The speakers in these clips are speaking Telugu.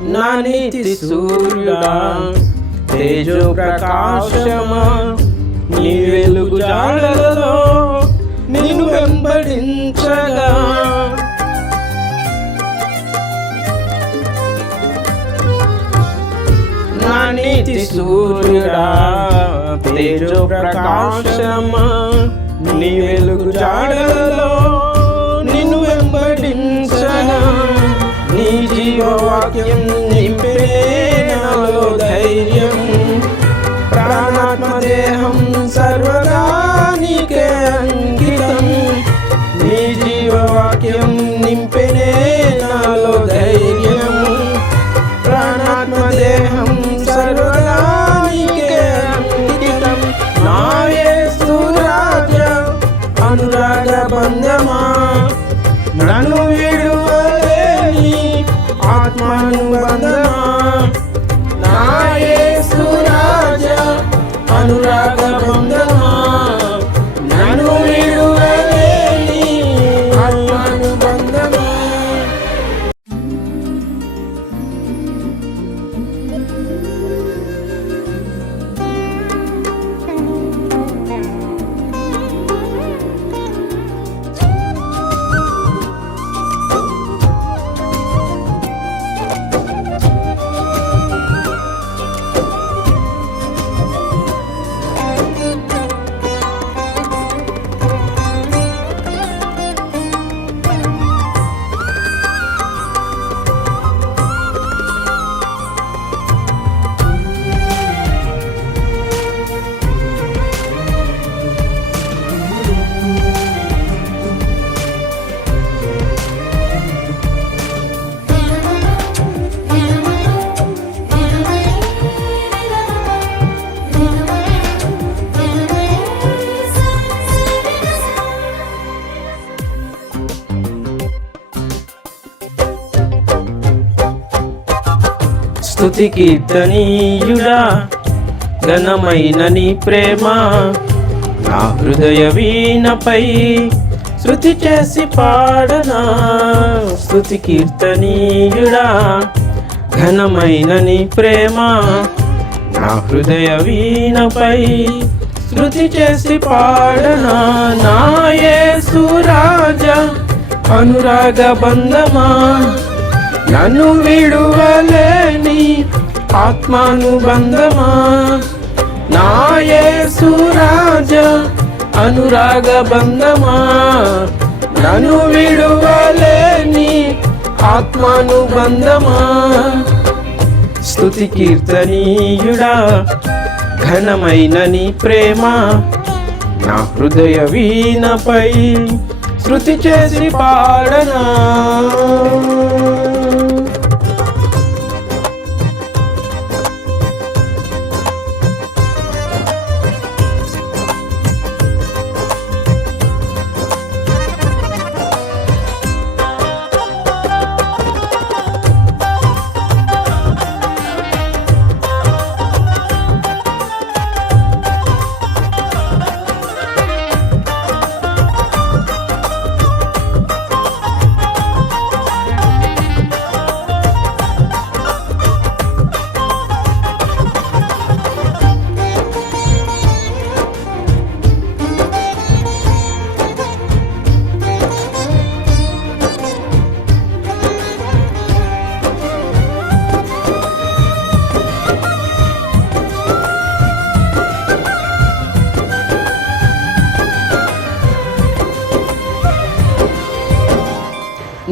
నా నీతి సూర్యుడా తేజో ప్రకాశమా, నీ వెలుగు జాడలలో నిన్ను వెంబడించగా. నా నీతి సూర్యుడా తేజో ప్రకాశమా, నీ వెలుగు జాడలలో నిన్ను వెంబడించగా. నీ జీవవాక్యం నింపే నాలో ధైర్యం, ప్రాణాత్మ దేహం సర్వదా నీకే అంకితం. నీ జీవవాక్యం నింపెనే నాలో ధైర్యం, ప్రాణాత్మ దేహం సర్వదా నీకే అంకితం. నా యేసు రాజా అనురాగ బంధమా, నన్ను విడువలేని ఆత్మానుబంధమా. నా యేసు రాజా అనురాగ బంధమా, నన్ను విడువలేని ఆత్మానుబంధమా. స్తుతి కీర్తనీయుడా ఘనమైన నీ ప్రేమ, నా హృదయ వీణపై శృతి చేసి పాడనా. స్తుతి కీర్తనీయుడా ఘనమైన నీ ప్రేమ, నా హృదయ వీణపై శృతి చేసి పాడనా. నా యేసు రాజా అనురాగ బంధమా, నన్ను విడువలేని ఆత్మానుబంధమా. నా యేసు రాజా అనురాగ బంధమా, నన్ను విడువలేని ఆత్మానుబంధమా. స్తుతి కీర్తనీయుడా ఘనమైన నీ ప్రేమ, నా హృదయ వీణపై శృతి చేసి పాడనా.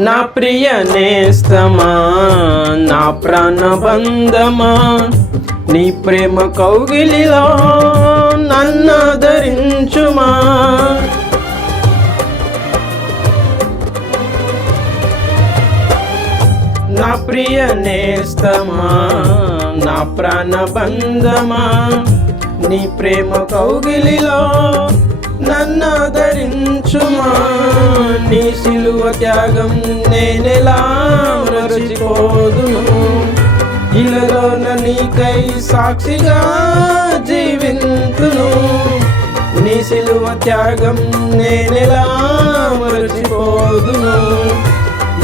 నా ప్రియ నేస్తమా, నా ప్రాణబంధమా, నీ ప్రేమ కౌగిలిలో నన్ను ధరించుమా. నా ప్రియ నేస్తమా, నా ప్రాణబంధమా, నీ ప్రేమ కౌగిలిలో నన్ను ధరించుమా. నీ సిలువ త్యాగం నేనెలా మరచిపోదును, ఇలలో నీకై సాక్షిగా జీవింతును. నీ సిలువ త్యాగం నేనెలా మరచిపోదును,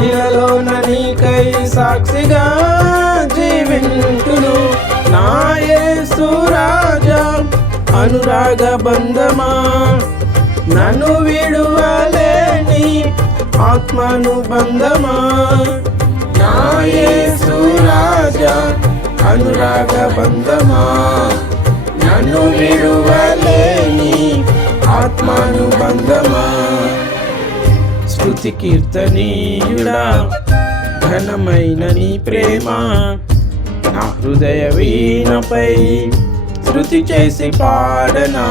ఇలలో నీకై సాక్షిగా అనురాగ బంధమా, నన్ను విడువలేని ఆత్మానుబంధమా, నా యేసు రాజా అనురాగ బంధమా, నన్ను విడువలేని ఆత్మానుబంధమా. స్తుతి కీర్తనీయుడా ఘనమైన నీ ప్రేమ, నా హృదయ వీణపై శృతి చేసి పాడనా.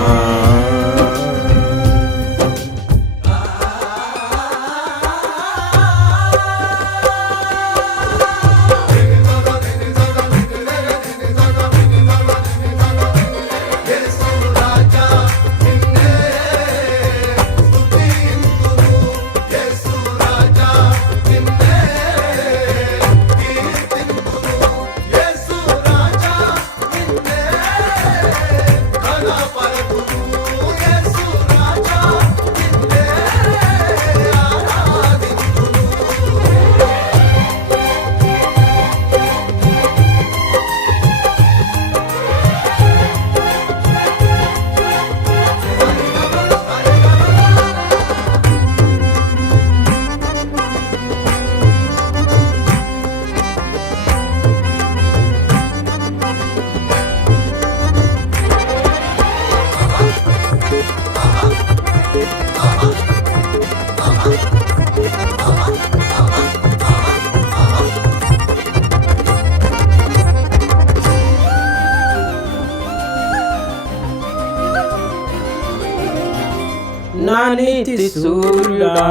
నా నీతి సూర్యుడా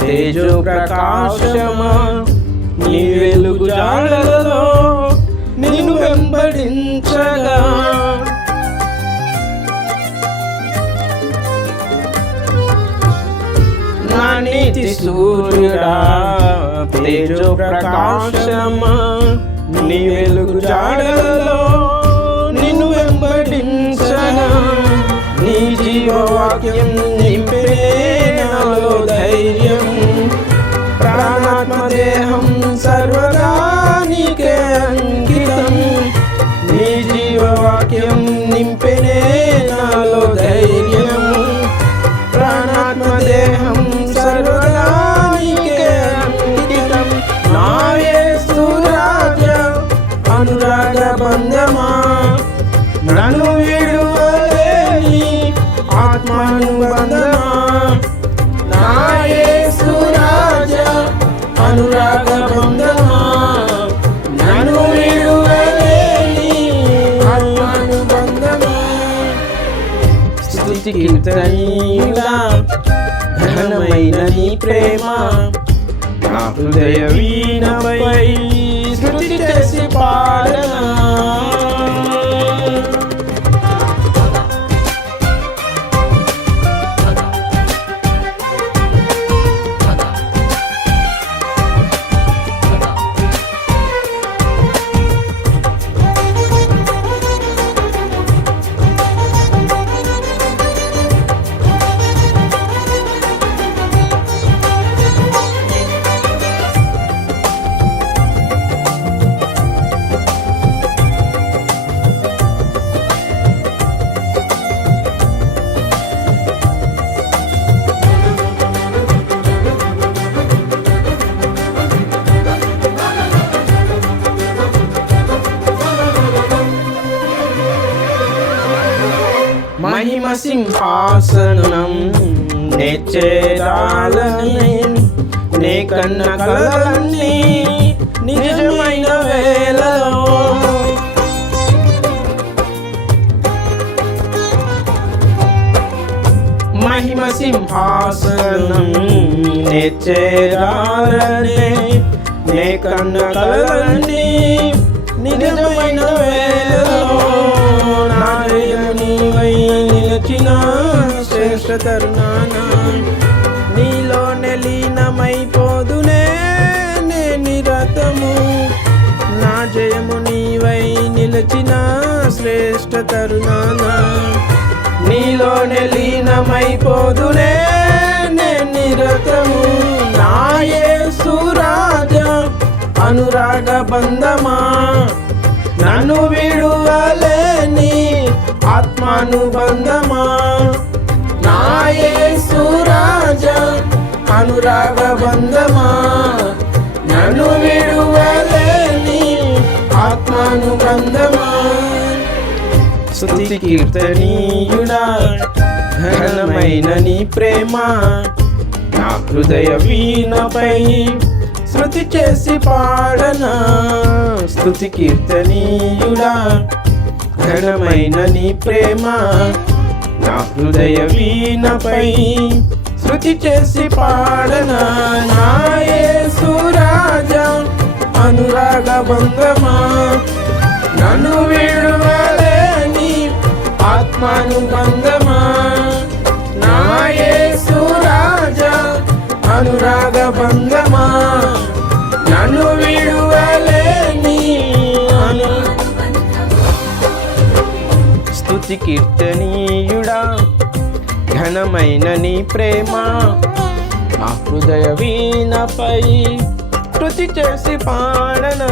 తేజో ప్రకాశమా, నీ వెలుగు జాడలలో నిన్ను వెంబడించగా, నా నీతి సూర్యుడా తేజో ప్రకాశమా, నీ వెలుగు జాడలలో నిన్ను వెంబడించగా, నీ జీవవాక్యం నింపే నాలో ధైర్యం, ప్రాణాత్మ దేహం సర్వదా నీకే అంకితం. నీ జీవవాక్యం నింపెనే నాలో ధైర్యం, ప్రాణాత్మ దేహం సర్వదా నీకే అంకితం. నా యేసు రాజా అనురాగ బంధమా, నన్ను విడువలేని ఆత్మానుబంధమా, నా యేసు రాజా అనురాగ బంధమా, నన్ను విడువలేని ఆత్మానుబంధమా. స్తుతి కీర్తనీయుడా ఘనమైన నీ ప్రేమ, నా హృదయ వీణపై శృతి చేసి పాడనా. మహిమ సింహాసనం నెచ్చేరాలని, నే కన్న కలలన్నీ నిజమైన వేళలో, మహిమ సింహాసనం నెచ్చేరాలని, నే కన్న కలలన్నీ నిజమైన వేళలో, నా నీవై నిలిచిన శ్రేష్ఠ తరుణాన, నీలోనే లీనమైపోదునే నే నిరతము, నా జయము నీవై నిలిచిన శ్రేష్ఠ తరుణాన, నీలోనే లీనమైపోదునే నే నిరతము. నా యేసు రాజా అనురాగ బంధమా, నన్ను విడువలేని ఆత్మానుబంధమా నా యేసు రాజా అనురాగ బంధమా నన్ను విడువలేని ఆత్మానుబంధమా స్తుతి కీర్తనీయుడా ఘనమైన నీ ప్రేమ నా హృదయ వీణపై శృతి చేసి పాడనా స్తుతి కీర్తనీయుడా ఘనమైన నీ ప్రేమ నా హృదయ వీణపై శృతి చేసి పాడనా నా యేసు రాజా అనురాగ బంధమా నన్ను విడువలేని ఆత్మానుబంధమా నా యేసు రాజా అనురాగ బంధమా నన్ను విడువలేని స్తుతి కీర్తనీయుడా ఘనమైన నీ ప్రేమ నా హృదయ వీణపై శృతి చేసి పాడనా